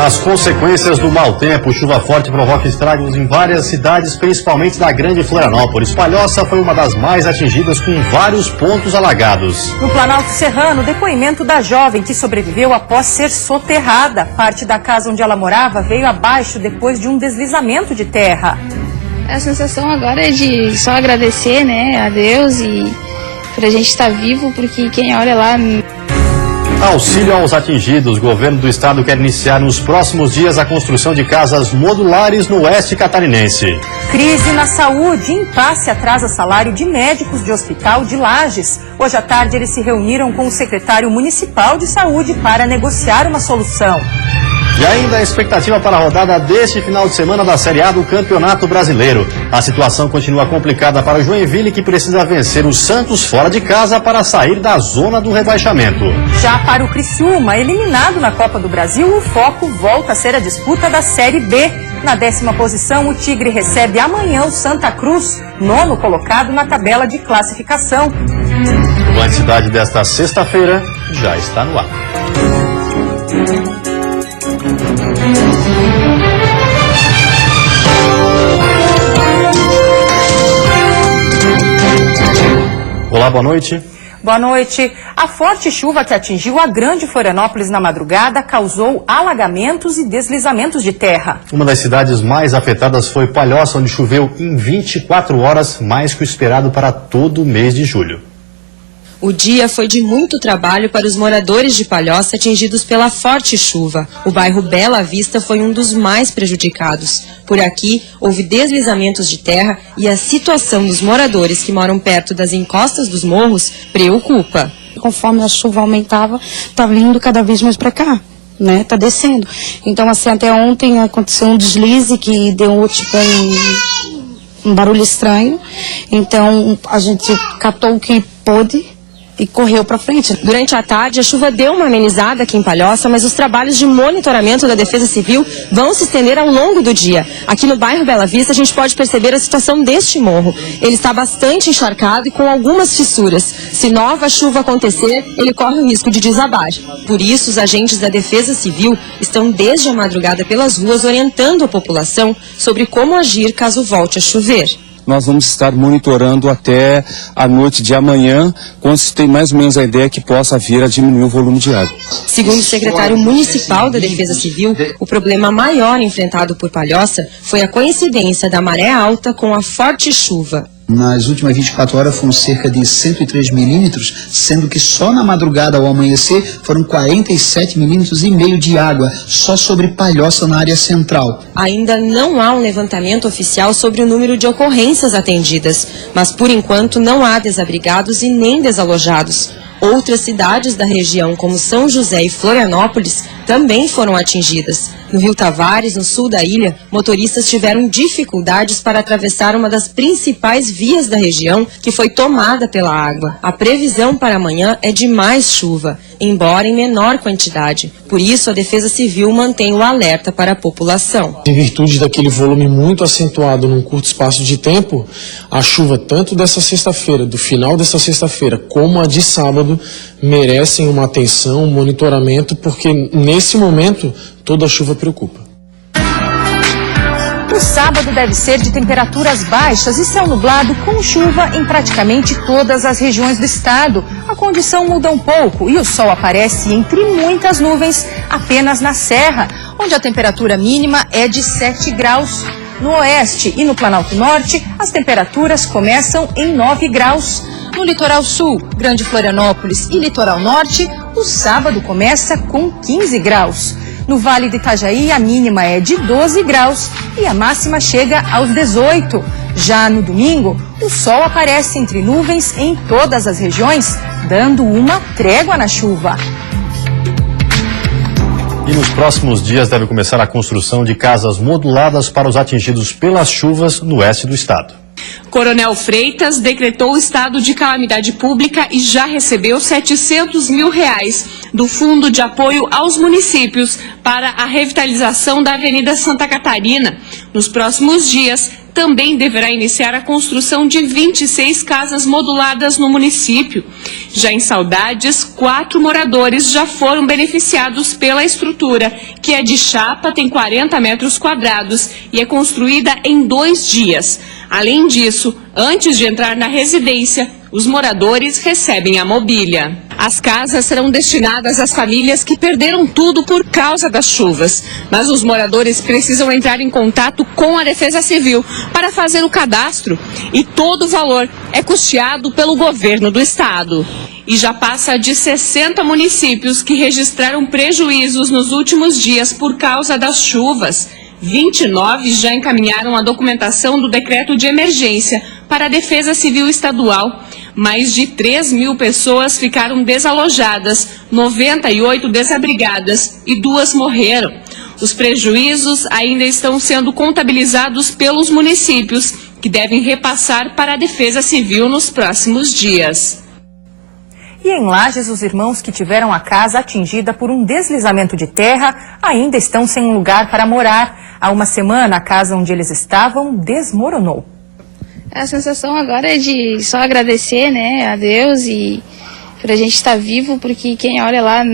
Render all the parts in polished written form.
As consequências do mau tempo, chuva forte provoca estragos em várias cidades, principalmente na Grande Florianópolis. Palhoça foi uma das mais atingidas, com vários pontos alagados. No Planalto Serrano, depoimento da jovem que sobreviveu após ser soterrada. Parte da casa onde ela morava veio abaixo depois de um deslizamento de terra. A sensação agora é de só agradecer, né, a Deus e por a gente estar vivo, porque quem olha lá... Auxílio aos atingidos. O governo do estado quer iniciar nos próximos dias a construção de casas modulares no oeste catarinense. Crise na saúde. Impasse atrasa salário de médicos de hospital de Lages. Hoje à tarde eles se reuniram com o secretário municipal de saúde para negociar uma solução. E ainda a expectativa para a rodada deste final de semana da Série A do Campeonato Brasileiro. A situação continua complicada para o Joinville, que precisa vencer o Santos fora de casa para sair da zona do rebaixamento. Já para o Criciúma, eliminado na Copa do Brasil, o foco volta a ser a disputa da Série B. Na 10ª posição, o Tigre recebe amanhã o Santa Cruz, 9º colocado na tabela de classificação. O Band Cidade desta sexta-feira já está no ar. Olá, boa noite. Boa noite. A forte chuva que atingiu a Grande Florianópolis na madrugada causou alagamentos e deslizamentos de terra. Uma das cidades mais afetadas foi Palhoça, onde choveu em 24 horas, mais que o esperado para todo o mês de julho. O dia foi de muito trabalho para os moradores de Palhoça atingidos pela forte chuva. O bairro Bela Vista foi um dos mais prejudicados. Por aqui, houve deslizamentos de terra e a situação dos moradores que moram perto das encostas dos morros preocupa. Conforme a chuva aumentava, está vindo cada vez mais para cá, né? Está descendo. Então, assim, até ontem aconteceu um deslize que deu tipo um barulho estranho. Então, a gente catou o que pôde e correu para frente. Durante a tarde, a chuva deu uma amenizada aqui em Palhoça, mas os trabalhos de monitoramento da Defesa Civil vão se estender ao longo do dia. Aqui no bairro Bela Vista, a gente pode perceber a situação deste morro. Ele está bastante encharcado e com algumas fissuras. Se nova chuva acontecer, ele corre o risco de desabar. Por isso, os agentes da Defesa Civil estão desde a madrugada pelas ruas orientando a população sobre como agir caso volte a chover. Nós vamos estar monitorando até a noite de amanhã, quando se tem mais ou menos a ideia que possa vir a diminuir o volume de água. Segundo o secretário municipal da Defesa Civil, o problema maior enfrentado por Palhoça foi a coincidência da maré alta com a forte chuva. Nas últimas 24 horas foram cerca de 103 milímetros, sendo que só na madrugada ao amanhecer foram 47,5 milímetros de água, só sobre Palhoça na área central. Ainda não há um levantamento oficial sobre o número de ocorrências atendidas, mas por enquanto não há desabrigados e nem desalojados. Outras cidades da região, como São José e Florianópolis, também foram atingidas. No Rio Tavares, no sul da ilha, motoristas tiveram dificuldades para atravessar uma das principais vias da região, que foi tomada pela água. A previsão para amanhã é de mais chuva, embora em menor quantidade. Por isso, a Defesa Civil mantém o alerta para a população. Em virtude daquele volume muito acentuado num curto espaço de tempo, a chuva tanto dessa sexta-feira, do final dessa sexta-feira, como a de sábado, merecem uma atenção, um monitoramento, porque nesse momento toda a chuva preocupa. O sábado deve ser de temperaturas baixas e céu nublado com chuva em praticamente todas as regiões do estado. A condição muda um pouco e o sol aparece entre muitas nuvens apenas na Serra, onde a temperatura mínima é de 7 graus. No oeste e no Planalto Norte, as temperaturas começam em 9 graus. No litoral sul, Grande Florianópolis e litoral norte, o sábado começa com 15 graus. No Vale do Itajaí, a mínima é de 12 graus e a máxima chega aos 18. Já no domingo, o sol aparece entre nuvens em todas as regiões, dando uma trégua na chuva. E nos próximos dias deve começar a construção de casas moduladas para os atingidos pelas chuvas no oeste do estado. Coronel Freitas decretou o estado de calamidade pública e já recebeu R$700 mil do Fundo de Apoio aos Municípios para a revitalização da Avenida Santa Catarina. Nos próximos dias, também deverá iniciar a construção de 26 casas moduladas no município. Já em Saudades, 4 moradores já foram beneficiados pela estrutura, que é de chapa, tem 40 metros quadrados e é construída em 2 dias. Além disso, antes de entrar na residência, os moradores recebem a mobília. As casas serão destinadas às famílias que perderam tudo por causa das chuvas. Mas os moradores precisam entrar em contato com a Defesa Civil para fazer o cadastro. E todo o valor é custeado pelo governo do estado. E já passa de 60 municípios que registraram prejuízos nos últimos dias por causa das chuvas. 29 já encaminharam a documentação do decreto de emergência para a Defesa Civil Estadual. Mais de 3 mil pessoas ficaram desalojadas, 98 desabrigadas e 2 morreram. Os prejuízos ainda estão sendo contabilizados pelos municípios, que devem repassar para a Defesa Civil nos próximos dias. E em Lages, os irmãos que tiveram a casa atingida por um deslizamento de terra ainda estão sem um lugar para morar. Há uma semana, a casa onde eles estavam desmoronou. A sensação agora é de só agradecer, né, a Deus e por a gente estar vivo, porque quem olha lá,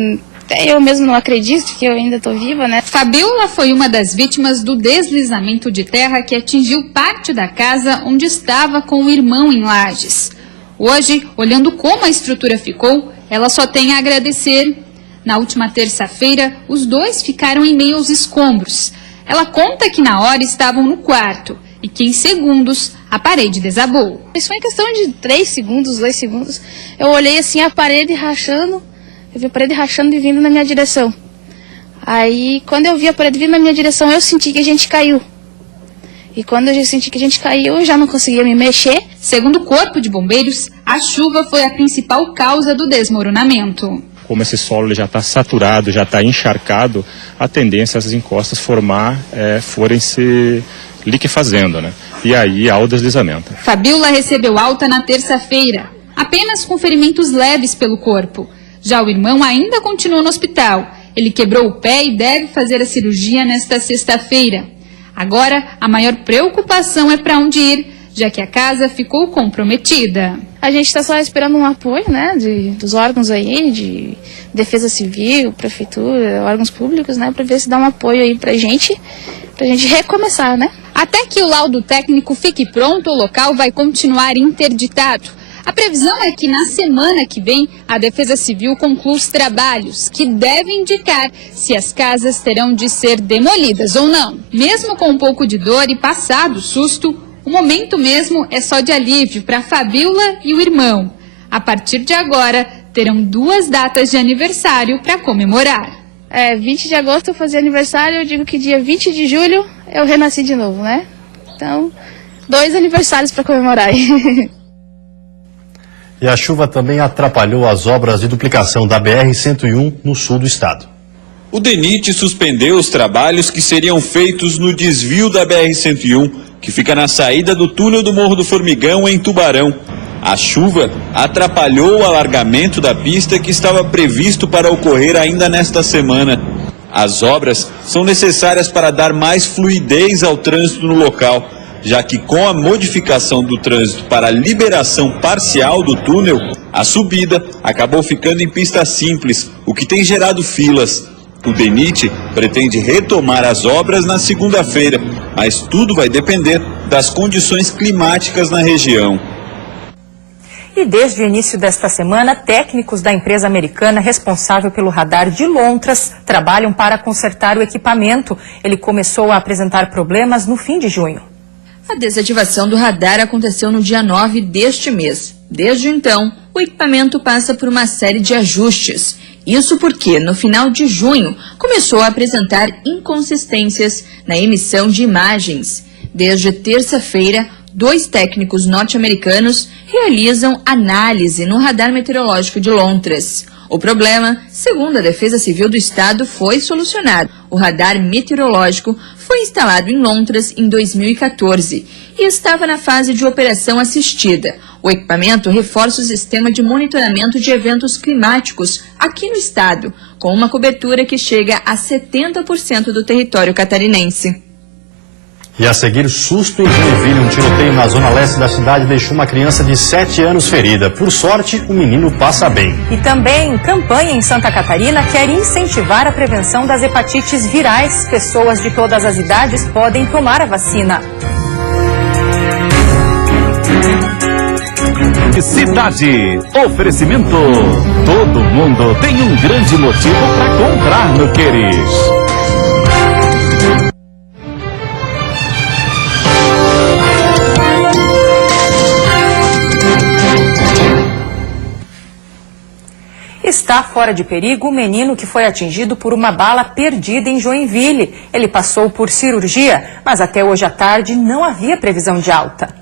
até eu mesmo não acredito que eu ainda estou viva, né? Fabiola foi uma das vítimas do deslizamento de terra que atingiu parte da casa onde estava com o irmão em Lages. Hoje, olhando como a estrutura ficou, ela só tem a agradecer. Na última terça-feira, os dois ficaram em meio aos escombros. Ela conta que na hora estavam no quarto e que em segundos a parede desabou. Isso foi em questão de 3 segundos, 2 segundos. Eu olhei assim a parede rachando, eu vi a parede rachando e vindo na minha direção. Aí, quando eu vi a parede vindo na minha direção, eu senti que a gente caiu. E quando eu senti que a gente caiu, eu já não conseguia me mexer. Segundo o Corpo de Bombeiros, a chuva foi a principal causa do desmoronamento. Como esse solo já está saturado, já está encharcado, a tendência é essas encostas forem se liquefazendo, né? E aí há o deslizamento. Fabiola recebeu alta na terça-feira, apenas com ferimentos leves pelo corpo. Já o irmão ainda continua no hospital. Ele quebrou o pé e deve fazer a cirurgia nesta sexta-feira. Agora, a maior preocupação é para onde ir, já que a casa ficou comprometida. A gente está só esperando um apoio, né, dos órgãos aí, de Defesa Civil, Prefeitura, órgãos públicos, né, para ver se dá um apoio aí pra gente recomeçar, né? Até que o laudo técnico fique pronto, o local vai continuar interditado. A previsão é que na semana que vem a Defesa Civil conclua os trabalhos, que devem indicar se as casas terão de ser demolidas ou não. Mesmo com um pouco de dor e passado o susto, o momento mesmo é só de alívio para a Fabiola e o irmão. A partir de agora, terão 2 datas de aniversário para comemorar. 20 de agosto eu fazia aniversário, eu digo que dia 20 de julho eu renasci de novo, né? Então, 2 aniversários para comemorar. E a chuva também atrapalhou as obras de duplicação da BR-101 no sul do estado. O DENIT suspendeu os trabalhos que seriam feitos no desvio da BR-101, que fica na saída do túnel do Morro do Formigão, em Tubarão. A chuva atrapalhou o alargamento da pista que estava previsto para ocorrer ainda nesta semana. As obras são necessárias para dar mais fluidez ao trânsito no local, já que com a modificação do trânsito para a liberação parcial do túnel, a subida acabou ficando em pista simples, o que tem gerado filas. O DENIT pretende retomar as obras na segunda-feira, mas tudo vai depender das condições climáticas na região. E desde o início desta semana, técnicos da empresa americana responsável pelo radar de Lontras trabalham para consertar o equipamento. Ele começou a apresentar problemas no fim de junho. A desativação do radar aconteceu no dia 9 deste mês. Desde então, o equipamento passa por uma série de ajustes. Isso porque, no final de junho, começou a apresentar inconsistências na emissão de imagens. Desde terça-feira, 2 técnicos norte-americanos realizam análise no radar meteorológico de Lontras. O problema, segundo a Defesa Civil do Estado, foi solucionado. O radar meteorológico foi instalado em Londres em 2014 e estava na fase de operação assistida. O equipamento reforça o sistema de monitoramento de eventos climáticos aqui no estado, com uma cobertura que chega a 70% do território catarinense. E a seguir, susto em Joinville. Um tiroteio na zona leste da cidade deixou uma criança de 7 anos ferida. Por sorte, o menino passa bem. E também, campanha em Santa Catarina quer incentivar a prevenção das hepatites virais. Pessoas de todas as idades podem tomar a vacina. Cidade. Oferecimento. Todo mundo tem um grande motivo para comprar no Queres. Está fora de perigo o menino que foi atingido por uma bala perdida em Joinville. Ele passou por cirurgia, mas até hoje à tarde não havia previsão de alta.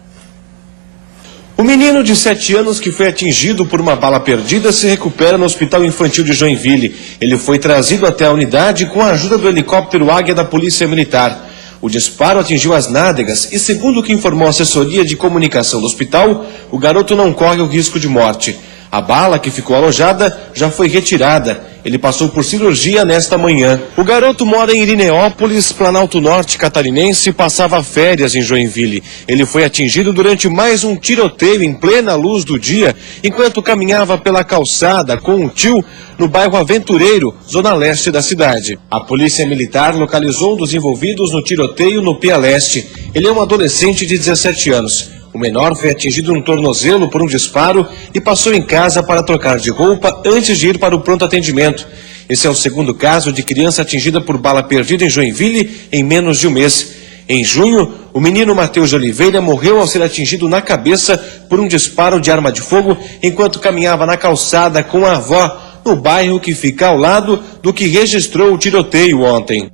O menino de 7 anos que foi atingido por uma bala perdida se recupera no Hospital Infantil de Joinville. Ele foi trazido até a unidade com a ajuda do helicóptero Águia da Polícia Militar. O disparo atingiu as nádegas e, segundo o que informou a assessoria de comunicação do hospital, o garoto não corre o risco de morte. A bala que ficou alojada já foi retirada. Ele passou por cirurgia nesta manhã. O garoto mora em Irineópolis, Planalto Norte catarinense, e passava férias em Joinville. Ele foi atingido durante mais um tiroteio em plena luz do dia, enquanto caminhava pela calçada com o tio no bairro Aventureiro, zona leste da cidade. A polícia militar localizou um dos envolvidos no tiroteio no Pia Leste. Ele é um adolescente de 17 anos. O menor foi atingido no tornozelo por um disparo e passou em casa para trocar de roupa antes de ir para o pronto atendimento. Esse é o segundo caso de criança atingida por bala perdida em Joinville em menos de um mês. Em junho, o menino Matheus de Oliveira morreu ao ser atingido na cabeça por um disparo de arma de fogo enquanto caminhava na calçada com a avó, no bairro que fica ao lado do que registrou o tiroteio ontem.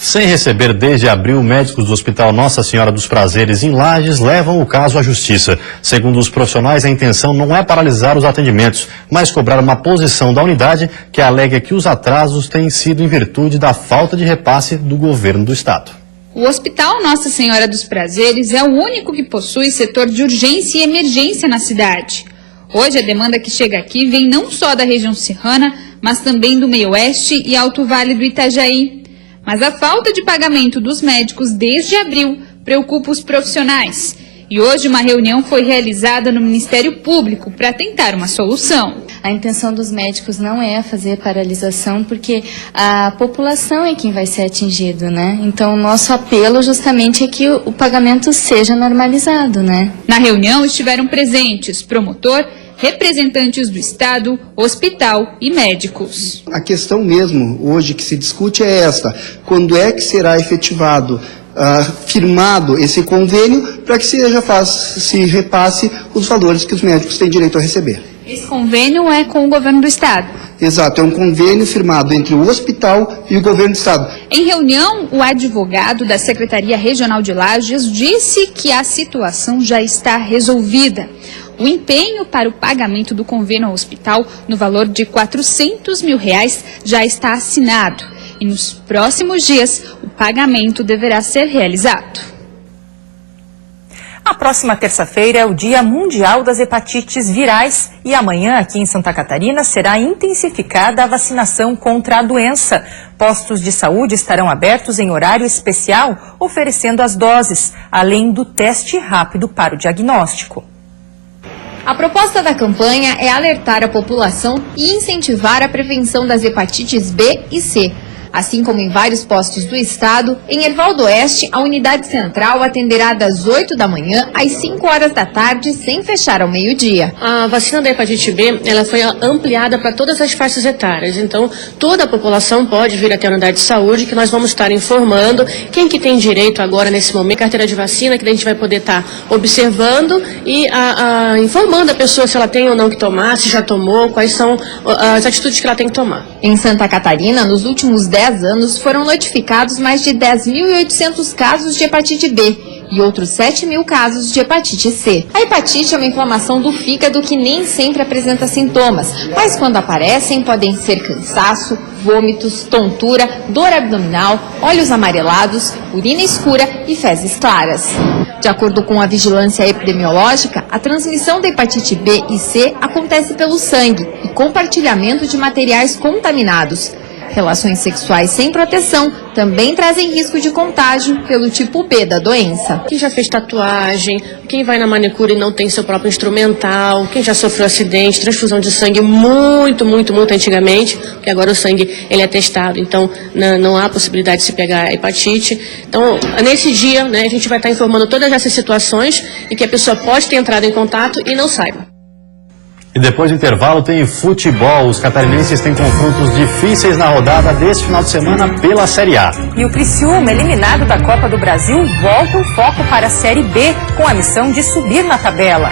Sem receber desde abril, médicos do Hospital Nossa Senhora dos Prazeres em Lages levam o caso à justiça. Segundo os profissionais, a intenção não é paralisar os atendimentos, mas cobrar uma posição da unidade que alega que os atrasos têm sido em virtude da falta de repasse do governo do estado. O Hospital Nossa Senhora dos Prazeres é o único que possui setor de urgência e emergência na cidade. Hoje, a demanda que chega aqui vem não só da região serrana, mas também do Meio-Oeste e Alto Vale do Itajaí. Mas a falta de pagamento dos médicos desde abril preocupa os profissionais. E hoje uma reunião foi realizada no Ministério Público para tentar uma solução. A intenção dos médicos não é fazer paralisação, porque a população é quem vai ser atingido, né? Então, o nosso apelo justamente é que o pagamento seja normalizado, né? Na reunião estiveram presentes promotor, representantes do Estado, hospital e médicos. A questão mesmo hoje que se discute é esta: quando é que será efetivado, firmado esse convênio para que se repasse os valores que os médicos têm direito a receber. Esse convênio é com o governo do Estado? Exato, é um convênio firmado entre o hospital e o governo do Estado. Em reunião, o advogado da Secretaria Regional de Lages disse que a situação já está resolvida. O empenho para o pagamento do convênio ao hospital, no valor de R$400 mil, já está assinado. E nos próximos dias, o pagamento deverá ser realizado. A próxima terça-feira é o Dia Mundial das Hepatites Virais e amanhã, aqui em Santa Catarina, será intensificada a vacinação contra a doença. Postos de saúde estarão abertos em horário especial, oferecendo as doses, além do teste rápido para o diagnóstico. A proposta da campanha é alertar a população e incentivar a prevenção das hepatites B e C. Assim como em vários postos do estado, em Erval do Oeste, a unidade central atenderá das 8 da manhã às 5 horas da tarde, sem fechar ao meio-dia. A vacina da hepatite B, ela foi ampliada para todas as faixas etárias. Então, toda a população pode vir até a unidade de saúde, que nós vamos estar informando quem que tem direito agora, nesse momento, carteira de vacina, que a gente vai poder estar observando e informando a pessoa se ela tem ou não que tomar, se já tomou, quais são as atitudes que ela tem que tomar. Em Santa Catarina, nos últimos 10 anos, foram notificados mais de 10.800 casos de hepatite B e outros 7 mil casos de hepatite C. A hepatite é uma inflamação do fígado que nem sempre apresenta sintomas, mas quando aparecem podem ser cansaço, vômitos, tontura, dor abdominal, olhos amarelados, urina escura e fezes claras. De acordo com a vigilância epidemiológica, a transmissão da hepatite B e C acontece pelo sangue e compartilhamento de materiais contaminados. Relações sexuais sem proteção também trazem risco de contágio pelo tipo B da doença. Quem já fez tatuagem, quem vai na manicure e não tem seu próprio instrumental, quem já sofreu acidente, transfusão de sangue muito antigamente, porque agora o sangue ele é testado, então não há possibilidade de se pegar hepatite. Então, nesse dia, né, a gente vai estar informando todas essas situações e que a pessoa pode ter entrado em contato e não saiba. E depois do intervalo tem futebol. Os catarinenses têm confrontos difíceis na rodada deste final de semana pela Série A. E o Criciúma, eliminado da Copa do Brasil, volta o foco para a Série B, com a missão de subir na tabela.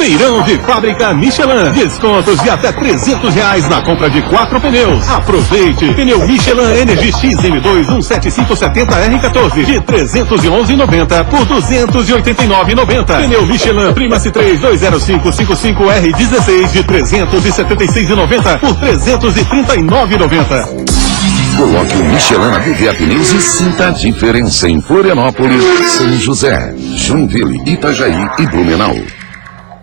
Feirão de fábrica Michelin. Descontos de até R$300 na compra de 4 pneus. Aproveite. Pneu Michelin Energy XM2 17570R14 de R$311,90 por R$289,90. Pneu Michelin Primacy 3 20555R16 de R$376,90 por R$339,90. Coloque o Michelin na PVA Pneus e sinta a diferença em Florianópolis, São José, Joinville, Itajaí e Blumenau.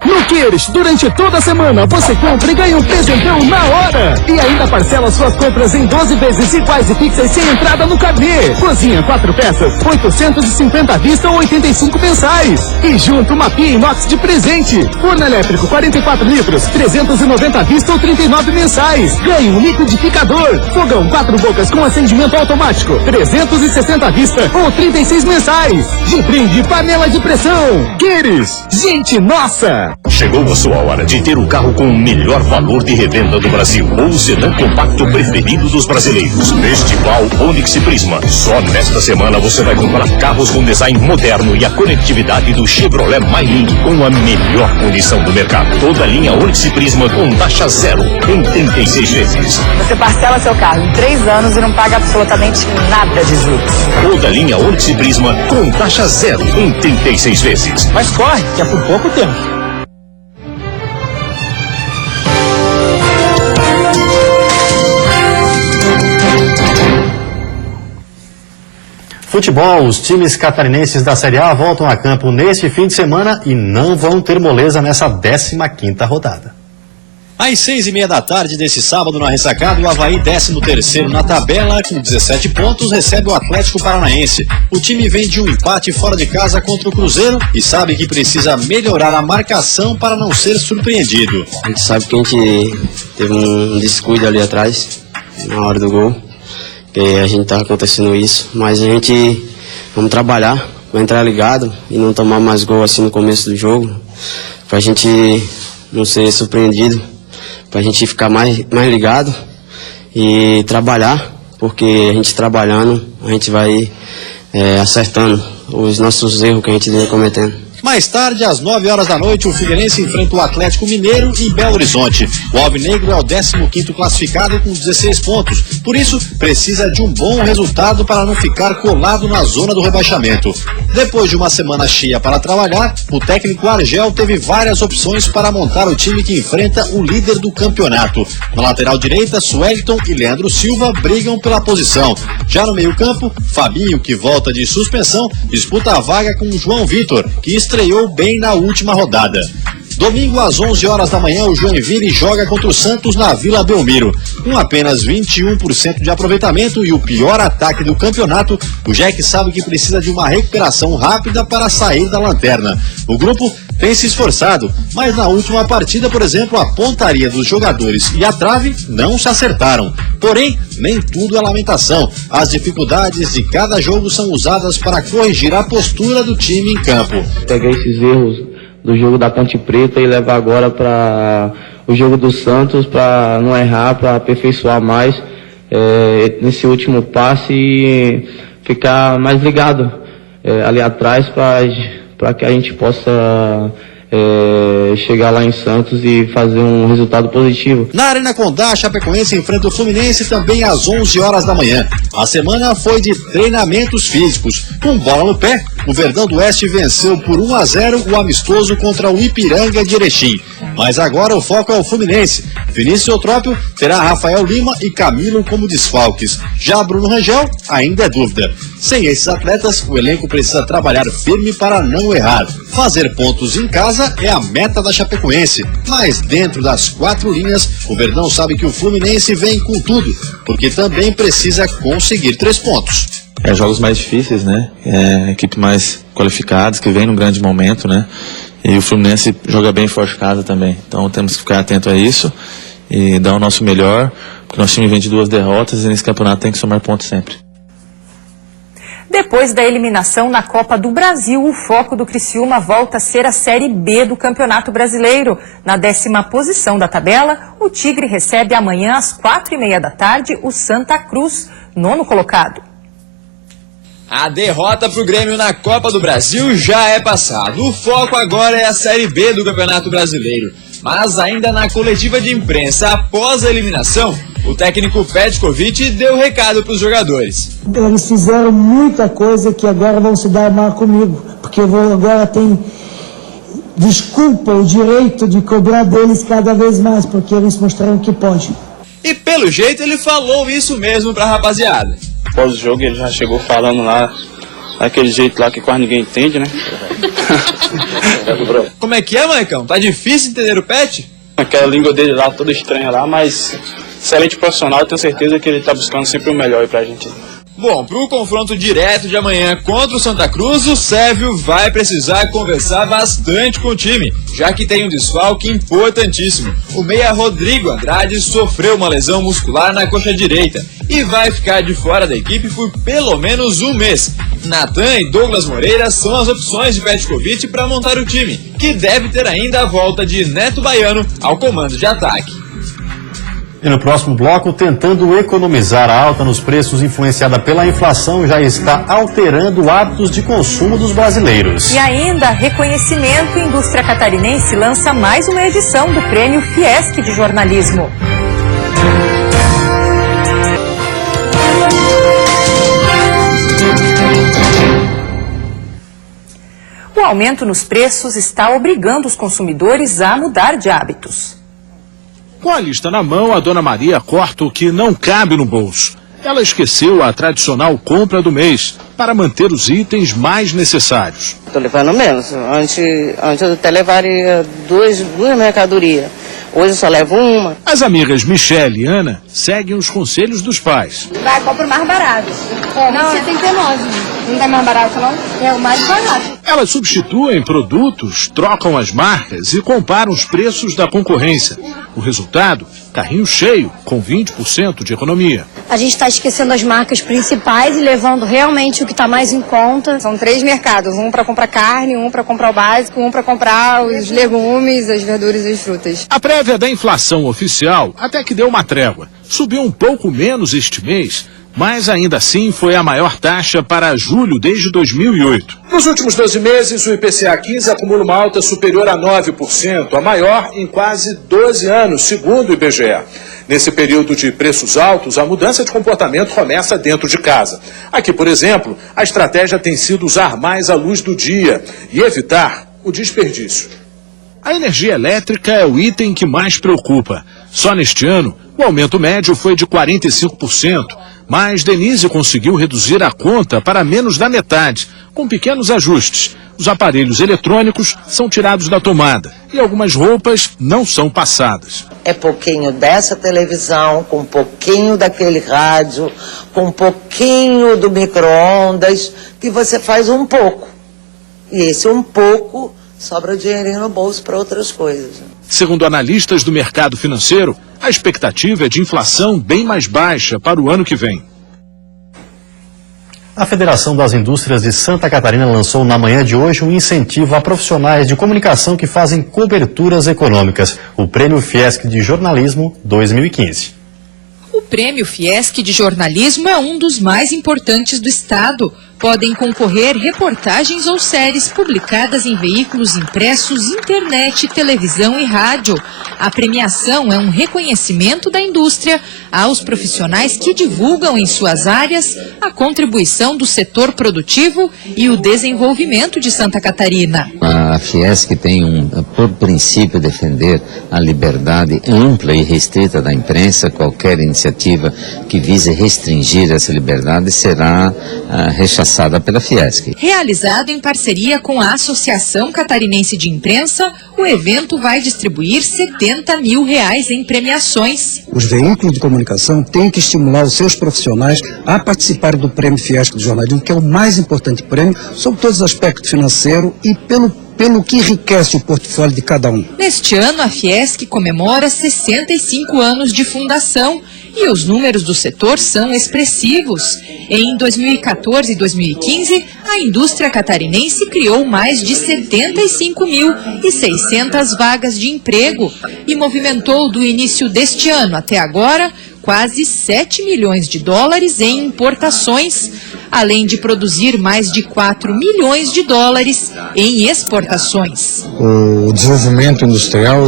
No Queires, durante toda a semana, você compra e ganha um presentão na hora. E ainda parcela suas compras em 12 vezes iguais e fixas sem entrada no carnê. Cozinha 4 peças, 850 à vista ou 85 mensais. E junto uma pia inox de presente. Forno elétrico 44 litros, 390 à vista ou 39 mensais. Ganhe um liquidificador. Fogão 4 bocas com acendimento automático, 360 à vista ou 36 mensais. De brinde, panela de pressão. Queires, gente nossa! Chegou a sua hora de ter o carro com o melhor valor de revenda do Brasil, ou o sedã compacto preferido dos brasileiros. Festival Onix Prisma. Só nesta semana você vai comprar carros com design moderno e a conectividade do Chevrolet MyLink com a melhor condição do mercado. Toda a linha Onix Prisma com taxa zero em 36 vezes. Você parcela seu carro em 3 anos e não paga absolutamente nada de juros. Toda a linha Onix Prisma com taxa zero em 36 vezes. Mas corre, que é por pouco tempo. Futebol, os times catarinenses da Série A voltam a campo neste fim de semana e não vão ter moleza nessa 15ª rodada. Às 6h30 da tarde desse sábado na Ressacada, o Avaí, 13º na tabela, com 17 pontos, recebe o Atlético Paranaense. O time vem de um empate fora de casa contra o Cruzeiro e sabe que precisa melhorar a marcação para não ser surpreendido. A gente sabe que a gente teve um descuido ali atrás, na hora do gol, que a gente tá acontecendo isso, mas a gente vamos trabalhar, vai entrar ligado e não tomar mais gol assim no começo do jogo, pra gente não ser surpreendido, pra gente ficar mais ligado e trabalhar, porque a gente trabalhando, a gente vai acertando os nossos erros que a gente vem cometendo. Mais tarde, às 9h da noite, o Figueirense enfrenta o Atlético Mineiro em Belo Horizonte. O Alvinegro é o 15º classificado com 16 pontos. Por isso, precisa de um bom resultado para não ficar colado na zona do rebaixamento. Depois de uma semana cheia para trabalhar, o técnico Argel teve várias opções para montar o time que enfrenta o líder do campeonato. Na lateral direita, Suelton e Leandro Silva brigam pela posição. Já no meio-campo, Fabinho, que volta de suspensão, disputa a vaga com o João Vitor, que estreou bem na última rodada. Domingo às 11h da manhã, o Joinville joga contra o Santos na Vila Belmiro. Com apenas 21% de aproveitamento e o pior ataque do campeonato, o Jack sabe que precisa de uma recuperação rápida para sair da lanterna. O grupo tem se esforçado, mas na última partida, por exemplo, a pontaria dos jogadores e a trave não se acertaram. Porém, nem tudo é lamentação. As dificuldades de cada jogo são usadas para corrigir a postura do time em campo. Pegar esses erros do jogo da Ponte Preta e levar agora para o jogo do Santos, para não errar, para aperfeiçoar mais nesse último passe e ficar mais ligado ali atrás para que a gente possa chegar lá em Santos e fazer um resultado positivo. Na Arena Condá, a Chapecoense enfrenta o Fluminense também às 11 horas da manhã. A semana foi de treinamentos físicos. Com bola no pé, o Verdão do Oeste venceu por 1-0 o amistoso contra o Ipiranga de Erechim. Mas agora o foco é o Fluminense. Vinícius Eutrópio terá Rafael Lima e Camilo como desfalques. Já Bruno Rangel ainda é dúvida. Sem esses atletas, o elenco precisa trabalhar firme para não errar. Fazer pontos em casa é a meta da Chapecoense, mas dentro das 4 linhas, o Verdão sabe que o Fluminense vem com tudo, porque também precisa conseguir 3 pontos. Jogos mais difíceis, né? Equipes mais qualificadas, que vem num grande momento, né? E o Fluminense joga bem fora de casa também. Então temos que ficar atento a isso e dar o nosso melhor, porque nosso time vem de 2 derrotas e nesse campeonato tem que somar pontos sempre. Depois da eliminação na Copa do Brasil, o foco do Criciúma volta a ser a Série B do Campeonato Brasileiro. Na 10ª posição da tabela, o Tigre recebe amanhã às 4h30 da tarde o Santa Cruz, 9º colocado. A derrota para o Grêmio na Copa do Brasil já é passado. O foco agora é a Série B do Campeonato Brasileiro. Mas ainda na coletiva de imprensa após a eliminação, o técnico Petkovic deu recado para os jogadores. Eles fizeram muita coisa que agora vão se dar mal comigo, porque eu agora tenho desculpa, o direito de cobrar deles cada vez mais, porque eles mostraram que pode. E pelo jeito ele falou isso mesmo para a rapaziada. Após o jogo ele já chegou falando lá, daquele jeito lá que quase ninguém entende, né? Como é que é, Maicão? Tá difícil entender o Pet? Aquela língua dele lá toda estranha lá, mas excelente profissional, eu tenho certeza que ele tá buscando sempre o melhor aí pra gente. Bom, pro confronto direto de amanhã contra o Santa Cruz, o Sérvio vai precisar conversar bastante com o time, já que tem um desfalque importantíssimo. O meia Rodrigo Andrade sofreu uma lesão muscular na coxa direita e vai ficar de fora da equipe por pelo menos 1 mês. Natan e Douglas Moreira são as opções de Petkovic para montar o time, que deve ter ainda a volta de Neto Baiano ao comando de ataque. E no próximo bloco, tentando economizar a alta nos preços influenciada pela inflação, já está alterando hábitos de consumo dos brasileiros. E ainda, reconhecimento, Indústria Catarinense lança mais uma edição do Prêmio Fiesc de Jornalismo. O aumento nos preços está obrigando os consumidores a mudar de hábitos. Com a lista na mão, a dona Maria corta o que não cabe no bolso. Ela esqueceu a tradicional compra do mês para manter os itens mais necessários. Estou levando menos. Antes eu até levaria duas mercadorias. Hoje eu só levo uma. As amigas Michele e Ana seguem os conselhos dos pais. Vai, compra o mais barato. Não, você tem que ter 9. Não tem mais barato, não? É o mais barato. Elas substituem produtos, trocam as marcas e comparam os preços da concorrência. O resultado? Carrinho cheio, com 20% de economia. A gente está esquecendo as marcas principais e levando realmente o que está mais em conta. São 3 mercados, um para comprar carne, um para comprar o básico, um para comprar os legumes, as verduras e as frutas. A prévia da inflação oficial até que deu uma trégua. Subiu um pouco menos este mês, mas ainda assim foi a maior taxa para julho desde 2008. Nos últimos 12 meses, o IPCA 15 acumula uma alta superior a 9%, a maior em quase 12 anos, segundo o IBGE. Nesse período de preços altos, a mudança de comportamento começa dentro de casa. Aqui, por exemplo, a estratégia tem sido usar mais a luz do dia e evitar o desperdício. A energia elétrica é o item que mais preocupa. Só neste ano, o aumento médio foi de 45%, mas Denise conseguiu reduzir a conta para menos da metade, com pequenos ajustes. Os aparelhos eletrônicos são tirados da tomada e algumas roupas não são passadas. É pouquinho dessa televisão, com um pouquinho daquele rádio, com um pouquinho do micro-ondas, que você faz um pouco. E esse um pouco sobra dinheirinho no bolso para outras coisas. Segundo analistas do mercado financeiro, a expectativa é de inflação bem mais baixa para o ano que vem. A Federação das Indústrias de Santa Catarina lançou na manhã de hoje um incentivo a profissionais de comunicação que fazem coberturas econômicas, o Prêmio Fiesc de Jornalismo 2015. O Prêmio Fiesc de Jornalismo é um dos mais importantes do estado. Podem concorrer reportagens ou séries publicadas em veículos impressos, internet, televisão e rádio. A premiação é um reconhecimento da indústria aos profissionais que divulgam em suas áreas a contribuição do setor produtivo e o desenvolvimento de Santa Catarina. A Fiesc tem por princípio defender a liberdade ampla e restrita da imprensa. Qualquer iniciativa que vise restringir essa liberdade será rechaçada pela Fiesc. Realizado em parceria com a Associação Catarinense de Imprensa, o evento vai distribuir R$70 mil em premiações. Os veículos de comunicação têm que estimular os seus profissionais a participarem do Prêmio Fiesc de Jornalismo, que é o mais importante prêmio, sobre todos os aspectos financeiros e pelo que enriquece o portfólio de cada um. Neste ano, a Fiesc comemora 65 anos de fundação e os números do setor são expressivos. Em 2014 e 2015, a indústria catarinense criou mais de 75.600 vagas de emprego e movimentou do início deste ano até agora quase $7 milhões em importações, além de produzir mais de $4 milhões em exportações. O desenvolvimento industrial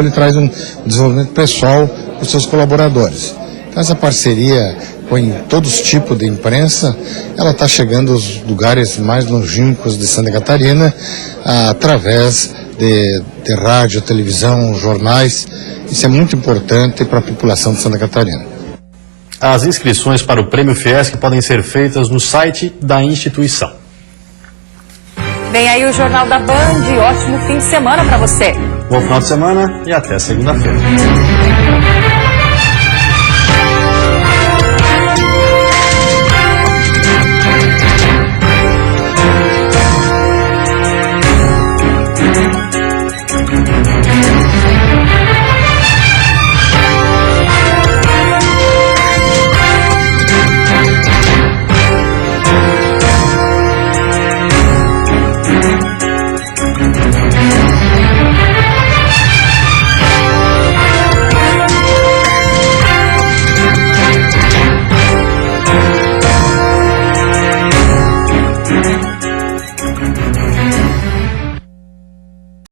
ele traz um desenvolvimento pessoal para os seus colaboradores. Então, essa parceria com todos os tipos de imprensa, ela está chegando aos lugares mais longínquos de Santa Catarina através de rádio, televisão, jornais. Isso é muito importante para a população de Santa Catarina. As inscrições para o Prêmio Fiesc podem ser feitas no site da instituição. Vem aí o Jornal da Band. Ótimo fim de semana para você. Bom final de semana e até segunda-feira.